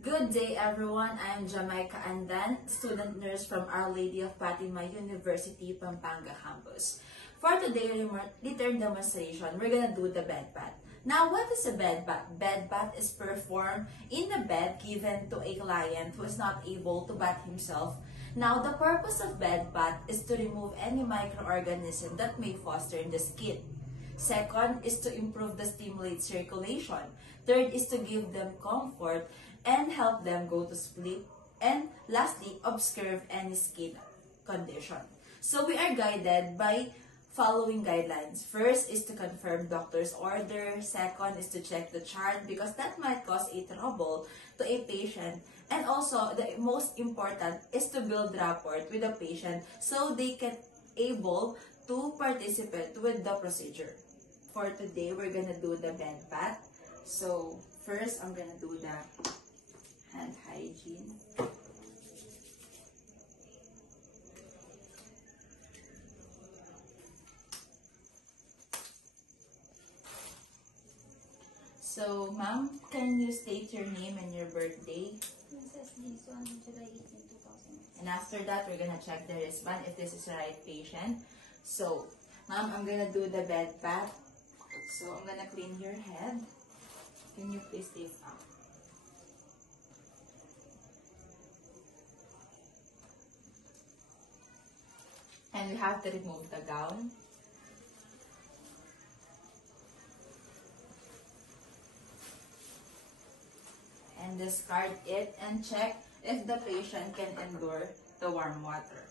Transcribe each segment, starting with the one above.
Good day everyone, I am Jamaica Andan, student nurse from Our Lady of Fatima University, Pampanga campus. For today's return demonstration, we're gonna do the bed bath. Now, what is a bed bath? Bed bath is performed in a bed given to a client who is not able to bath himself. Now, the purpose of bed bath is to remove any microorganism that may foster in the skin. Second is to improve the stimulate circulation. Third is to give them comfort and help them go to sleep. And lastly, observe any skin condition. So we are guided by following guidelines. First is to confirm doctor's order. Second is to check the chart because that might cause a trouble to a patient. And also, the most important is to build rapport with the patient so they can able to participate with the procedure. For today, we're gonna do the bed bath. So first, I'm gonna do the hand hygiene. So, ma'am, can you state your name and your birthday? Princess Lizon, July 18, 2000. And after that, we're gonna check the wristband if this is the right patient. So, ma'am, I'm gonna do the bed bath. So, I'm gonna clean your head. Can you please lift up? And we have to remove the gown. And discard it and check if the patient can endure the warm water.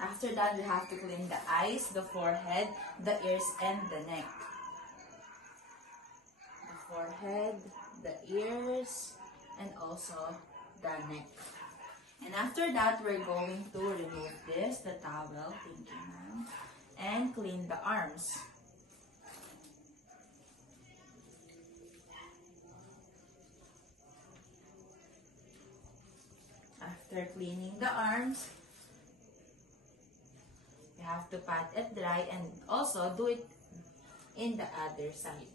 After that, we have to clean the eyes, the forehead, the ears, and the neck. The forehead, the ears, and also the neck. And after that, we're going to remove this, the towel, thank you ma'am, and clean the arms. After cleaning the arms, you have to pat it dry and also do it in the other side.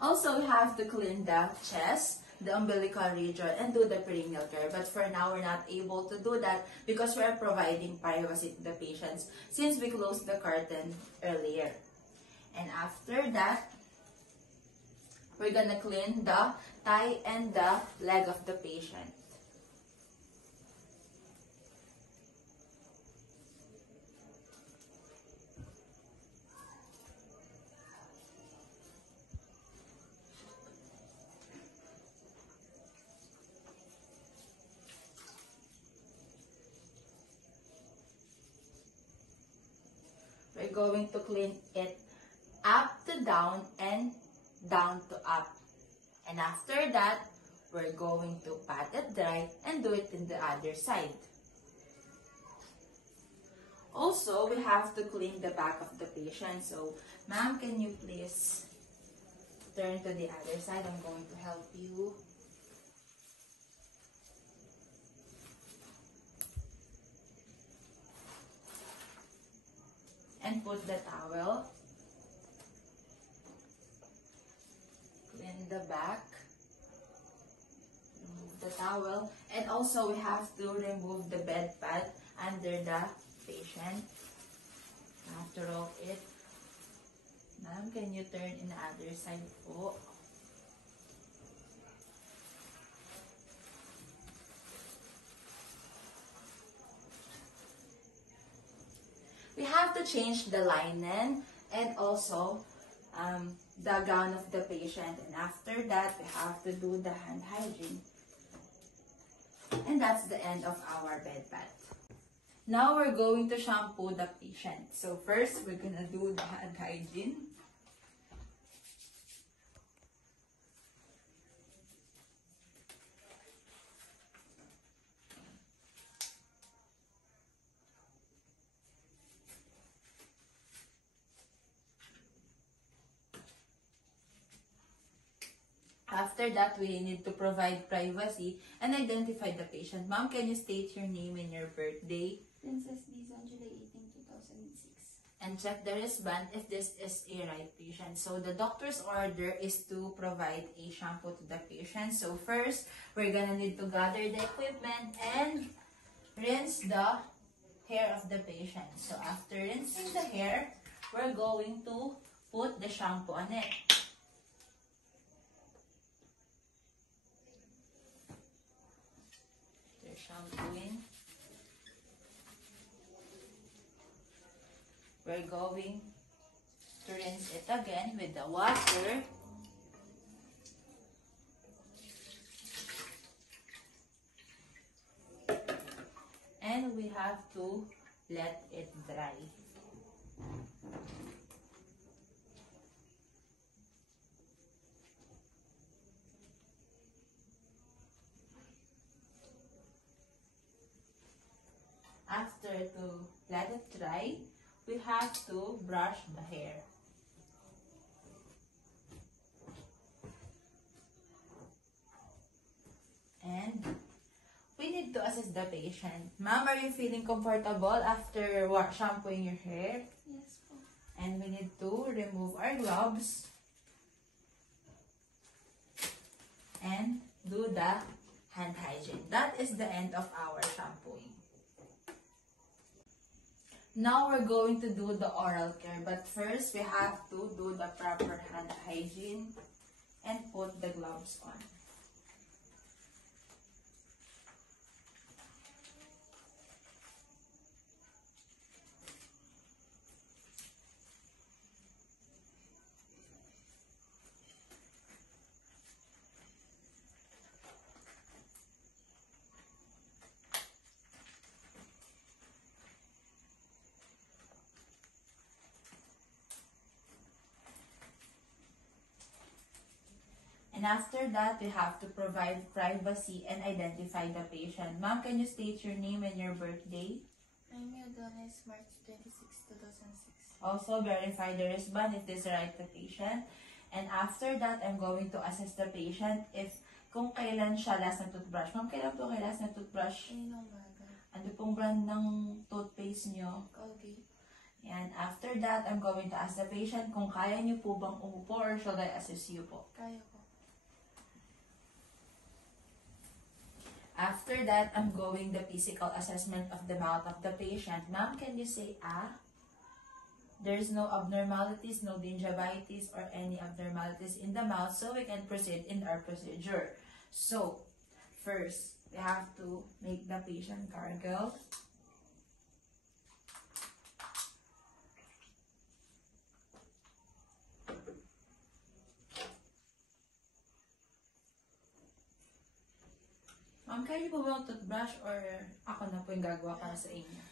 Also, we have to clean the chest, the umbilical region, and do the perineal care. But for now, we're not able to do that because we are providing privacy to the patients since we closed the curtain earlier. And after that, we're gonna clean the thigh and the leg of the patient. We're going to clean it up to down and down to up. And after that, we're going to pat it dry and do it in the other side. Also, we have to clean the back of the patient. So, ma'am, can you please turn to the other side? I'm going to help you. And put the towel. Clean the back. Remove the towel. And also we have to remove the bed pad under the patient. After all it. Ma'am, can you turn in the other side po? We have to change the linen and also the gown of the patient. And after that, we have to do the hand hygiene. And that's the end of our bed bath. Now we're going to shampoo the patient. So first, we're gonna do the hand hygiene. after that, we need to provide privacy and identify the patient. Ma'am, can you state your name and your birthday? Princess Dizon, July 18, 2006. And check the wristband if this is a right patient. So the doctor's order is to provide a shampoo to the patient. So first, we're gonna need to gather the equipment and rinse the hair of the patient. So after rinsing the hair, we're going to put the shampoo on it. The shampoo in. We're going to rinse it again with the water. And we have to let it dry. After to let it dry, we have to brush the hair. And we need to assess the patient. Ma'am, are you feeling comfortable after shampooing your hair? Yes po. And we need to remove our gloves and do the hand hygiene. That is the end of our shampooing. Now we're going to do the oral care, but first we have to do the proper hand hygiene and put the gloves on. And after that, we have to provide privacy and identify the patient. Ma'am, can you state your name and your birthday? Jaime Odones, March 26, 2006. Also, verify the wristband if this is right the patient. And after that, I'm going to assess the patient if kung kailan siya last na toothbrush. Ma'am, kailan po kayo last na toothbrush? Ayun umaga. Ano pong brand ng toothpaste nyo? Colgate. And after that, I'm going to ask the patient kung kaya niyo po bang umupo or should I assist you po? Kaya ko. After that, I'm going the physical assessment of the mouth of the patient. Ma'am, can you say ah? There's no abnormalities, no gingivitis, or any abnormalities in the mouth, so we can proceed in our procedure. So, first, we have to make the patient gargle. Ma'am, kaya niyo po ba toothbrush or ako na po yung gagawa para sa inyo?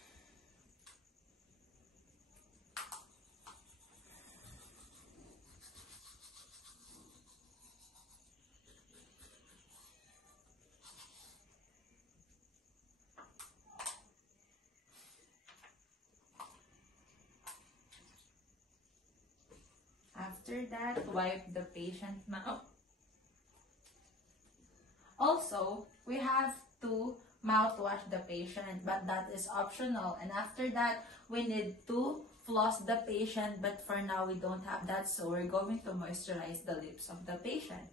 After that, wipe the patient's mouth. Also, we have to mouthwash the patient, but that is optional. And after that, we need to floss the patient, but for now, we don't have that, so we're going to moisturize the lips of the patient.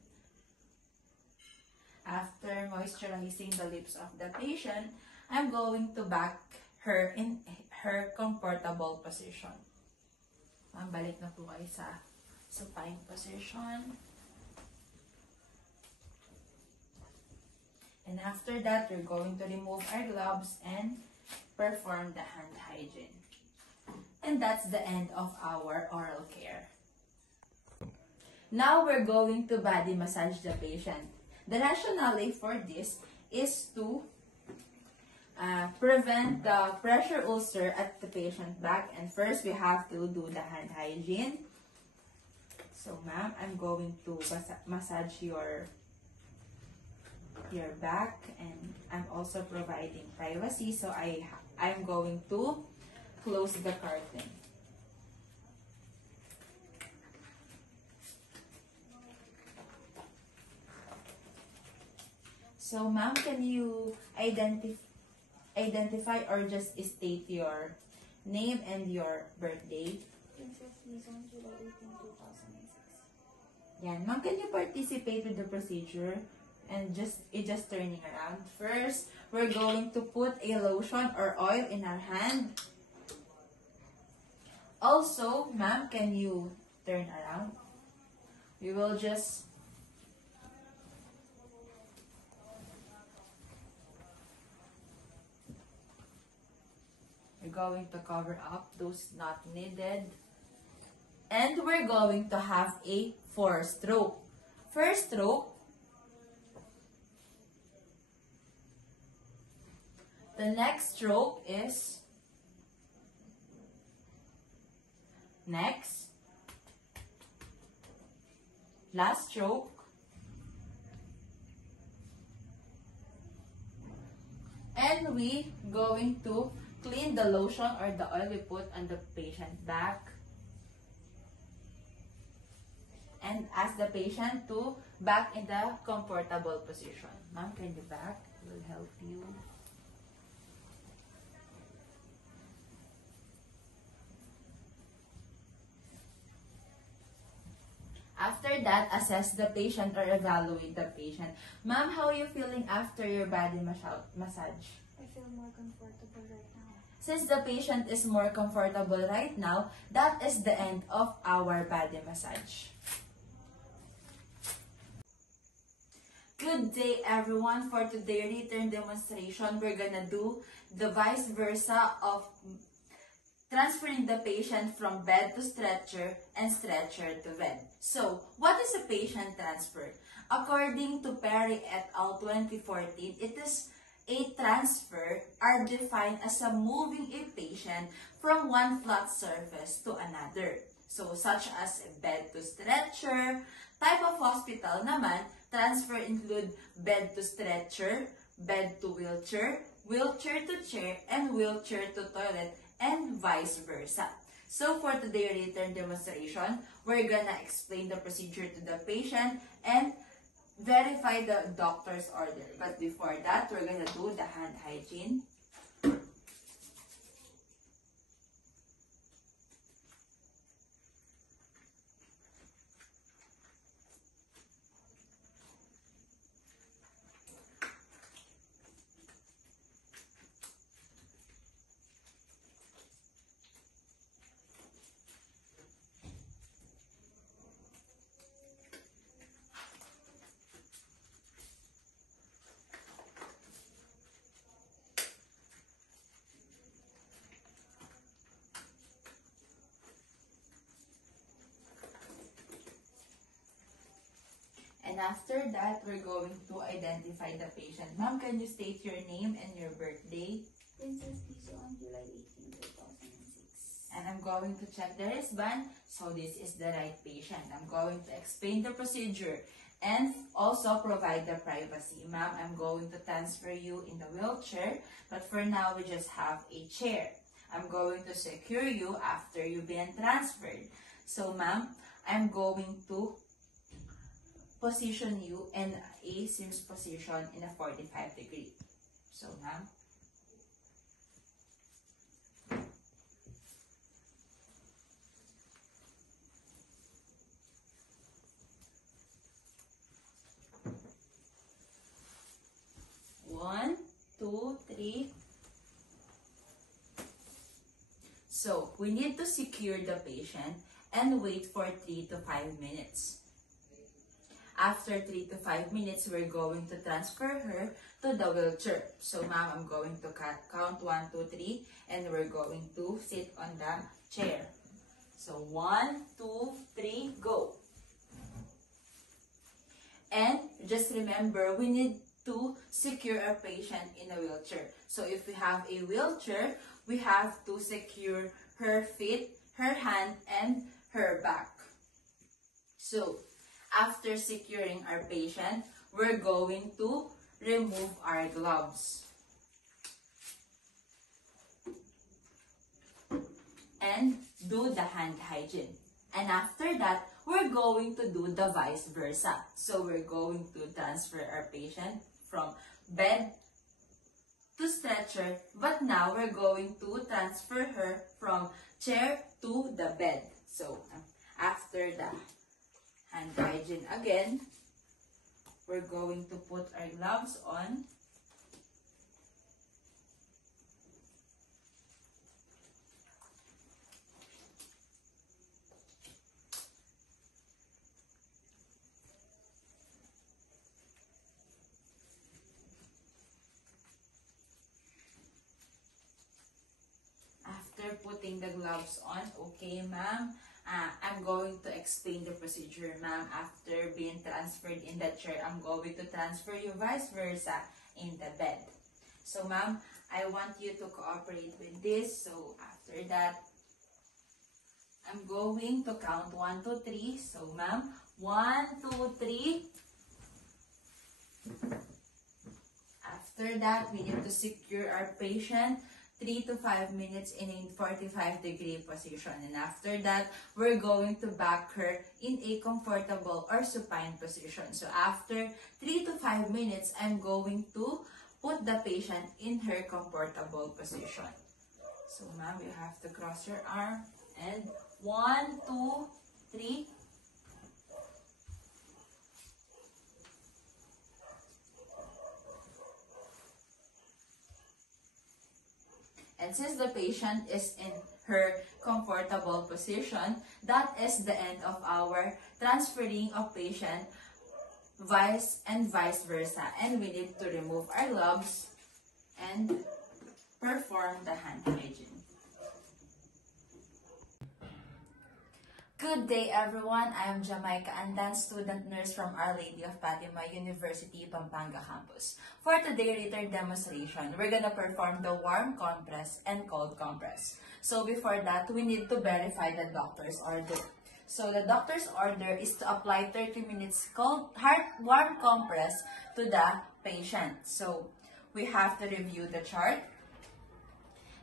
After moisturizing the lips of the patient, I'm going to back her in her comfortable position. Balik na po kayo sa supine position. And after that, we're going to remove our gloves and perform the hand hygiene. And that's the end of our oral care. Now we're going to body massage the patient. The rationale for this is to prevent the pressure ulcer at the patient's back. And first, we have to do the hand hygiene. So, ma'am, I'm going to massage your back, and I'm also providing privacy, so I'm going to close the curtain. So, ma'am, can you identify or just state your name and your birthday? Princess Lizon, July 18, 2006. Yan. Ma'am, can you participate with the procedure? And just turning around. First, we're going to put a lotion or oil in our hand. Also, ma'am, can you turn around? We will just we're going to cover up those not needed. And we're going to have a 4-stroke. First stroke, the next stroke is next, last stroke, and we going to clean the lotion or the oil we put on the patient back and ask the patient to back in the comfortable position. Ma'am, can you back? Will help you. After that, assess the patient or evaluate the patient. Ma'am, how are you feeling after your body massage? I feel more comfortable right now. Since the patient is more comfortable right now, that is the end of our body massage. Good day, everyone. For today's written demonstration, we're gonna do the vice versa of transferring the patient from bed to stretcher and stretcher to bed. So, what is a patient transfer? According to Perry et al. 2014, it is a transfer are defined as a moving a patient from one flat surface to another. So, such as bed to stretcher. Type of hospital naman, transfer include bed to stretcher, bed to wheelchair, wheelchair to chair, and wheelchair to toilet, and vice versa. So for today's written demonstration, we're gonna explain the procedure to the patient and verify the doctor's order. But before that, we're gonna do the hand hygiene. And after that, we're going to identify the patient. Ma'am, can you state your name and your birthday? Princess Lizon, July 18, 2006. And I'm going to check the wristband. So this is the right patient. I'm going to explain the procedure and also provide the privacy. Ma'am, I'm going to transfer you in the wheelchair. But for now, we just have a chair. I'm going to secure you after you've been transferred. So ma'am, I'm going to position you in a Sims position in a 45 degree. So, ma'am. One, two, three. So, we need to secure the patient and wait for 3 to 5 minutes. After 3 to 5 minutes, we're going to transfer her to the wheelchair. So, ma'am, I'm going to count 1, 2, 3, and we're going to sit on the chair. So, 1, 2, 3, go. And just remember, we need to secure a patient in a wheelchair. So, if we have a wheelchair, we have to secure her feet, her hand, and her back. So, after securing our patient, we're going to remove our gloves. And do the hand hygiene. And after that, we're going to do the vice versa. So we're going to transfer our patient from bed to stretcher, but now we're going to transfer her from chair to the bed. So, after the hand hygiene again, we're going to put our gloves on. After putting the gloves on, okay, ma'am, I'm going to explain the procedure, ma'am. After being transferred in the chair, I'm going to transfer you vice versa in the bed. So, ma'am, I want you to cooperate with this. So, after that, I'm going to count 1, 2, 3. So, ma'am, 1, 2, 3. After that, we need to secure our patient 3 to 5 minutes in a 45-degree position. And after that, we're going to back her in a comfortable or supine position. So after 3 to 5 minutes, I'm going to put the patient in her comfortable position. So ma'am, you have to cross your arm. And 1, 2, 3. And since the patient is in her comfortable position, that is the end of our transferring of patient vice versa. And we need to remove our gloves and perform the hand hygiene. Good day everyone, I am Jamaica Andan, student nurse from Our Lady of Fatima University, Pampanga campus. For today's return demonstration, we're gonna perform the warm compress and cold compress. So before that, we need to verify the doctor's order. So the doctor's order is to apply 30 minutes warm compress to the patient. So we have to review the chart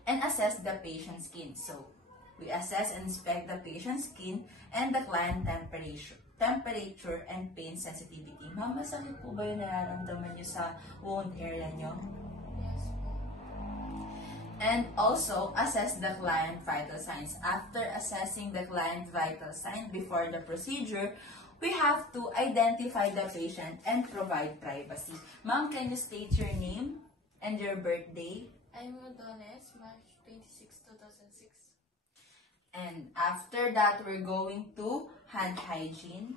and assess the patient's skin. So we assess and inspect the patient's skin and the client temperature and pain sensitivity. Ma'am, masakit po ba yung nararamdaman nyo sa wound area nyo? Yes po. And also, assess the client vital signs. After assessing the client vital sign before the procedure, we have to identify the patient and provide privacy. Ma'am, can you state your name and your birthday? I'm Rodones, March 26, 2006. And after that, we're going to hand hygiene.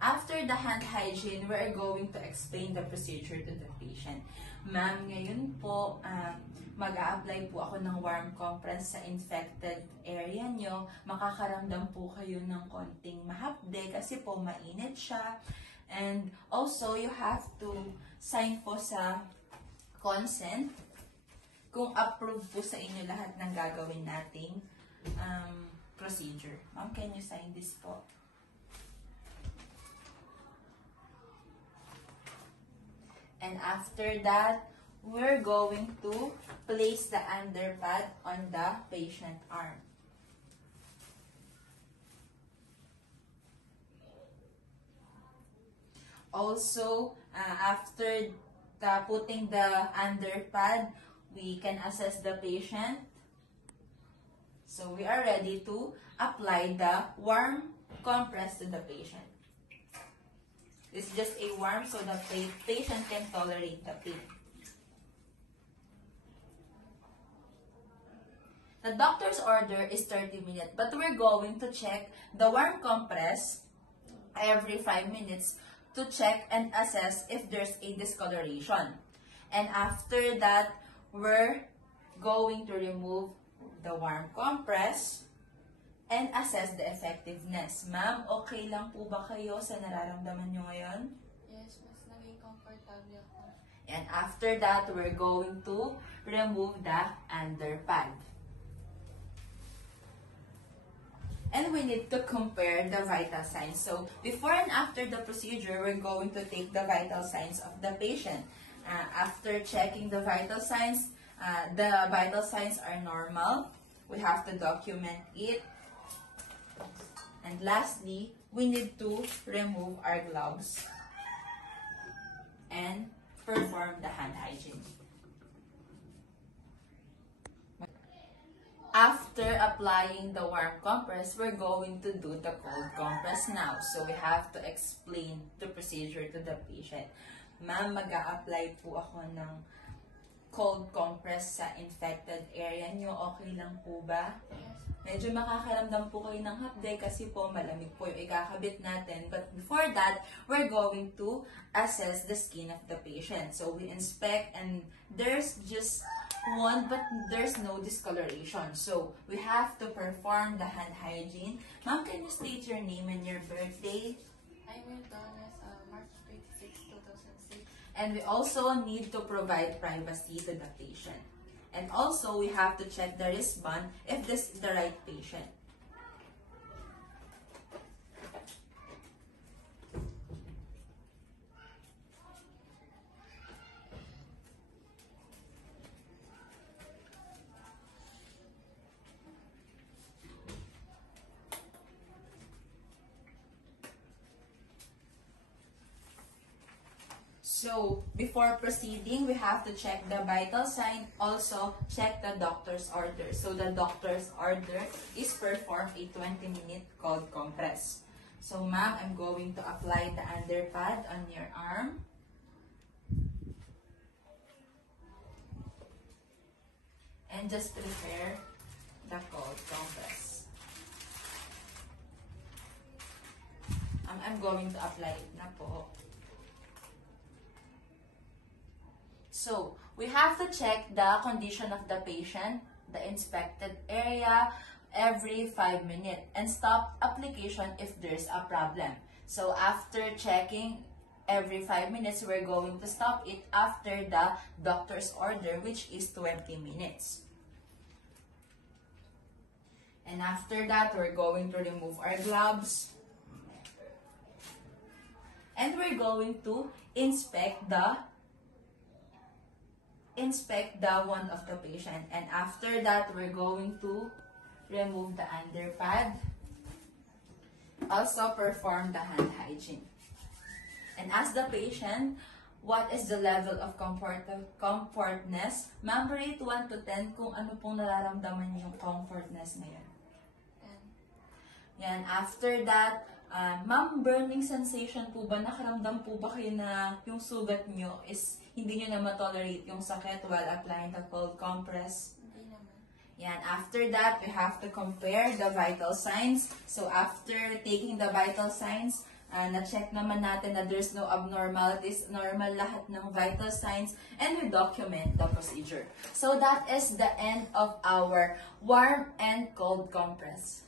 After the hand hygiene, we're going to explain the procedure to the patient. Ma'am, ngayon po, mag-a-apply po ako ng warm compress sa infected area nyo. Makakaramdam po kayo ng konting mahapde kasi po mainit siya. And also, you have to sign po sa consent kung approve po sa inyo lahat ng gagawin nating procedure. Ma'am, can you sign this po? And after that, we're going to place the underpad on the patient arm. Also, after putting the underpad, we can assess the patient. So we are ready to apply the warm compress to the patient. It's just a warm so the patient can tolerate the pain. The doctor's order is 30 minutes, but we're going to check the warm compress every 5 minutes to check and assess if there's a discoloration. And after that, we're going to remove the warm compress and assess the effectiveness. Ma'am, okay lang po ba kayo sa nararamdaman nyo ngayon? Yes, mas naging comfortable ako. And after that, we're going to remove the underpad. And we need to compare the vital signs. So, before and after the procedure, we're going to take the vital signs of the patient. After checking the vital signs are normal. We have to document it. And lastly, we need to remove our gloves and perform the hand hygiene. After applying the warm compress, we're going to do the cold compress now. So we have to explain the procedure to the patient. Ma'am, mag-a-apply po ako ng cold compress sa infected area nyo. Okay lang po ba? Medyo makakaramdam po kayo ng hapde kasi po malamig po yung ikakabit natin. But before that, we're going to assess the skin of the patient. So we inspect and there's just one but there's no discoloration. So we have to perform the hand hygiene. Ma'am, can you state your name and your birthday? I'm Dones, March 26, 2006. And we also need to provide privacy to the patient. And also, we have to check the wristband if this is the right patient. So, before proceeding, we have to check the vital sign, also check the doctor's order. So, the doctor's order is perform a 20-minute cold compress. So, ma'am, I'm going to apply the underpad on your arm. And just prepare the cold compress. I'm going to apply it na po. So, we have to check the condition of the patient, the inspected area, every 5 minutes and stop application if there's a problem. So, after checking every 5 minutes, we're going to stop it after the doctor's order, which is 20 minutes. And after that, we're going to remove our gloves. And we're going to inspect the wound of the patient. And after that, we're going to remove the underpad. Also perform the hand hygiene. And ask the patient, what is the level of comfortness? Ma'am, rate 1 to 10 kung ano pong nararamdaman niyo yung comfortness na yan. Yan, after that, ma'am, burning sensation po ba? Nakaramdam po ba kayo na yung sugat nyo is hindi nyo na matolerate yung sakit while applying the cold compress? Hindi naman. Yan, after that, we have to compare the vital signs. So, after taking the vital signs, na-check naman natin na there's no abnormalities, normal lahat ng vital signs, and we document the procedure. So, that is the end of our warm and cold compress.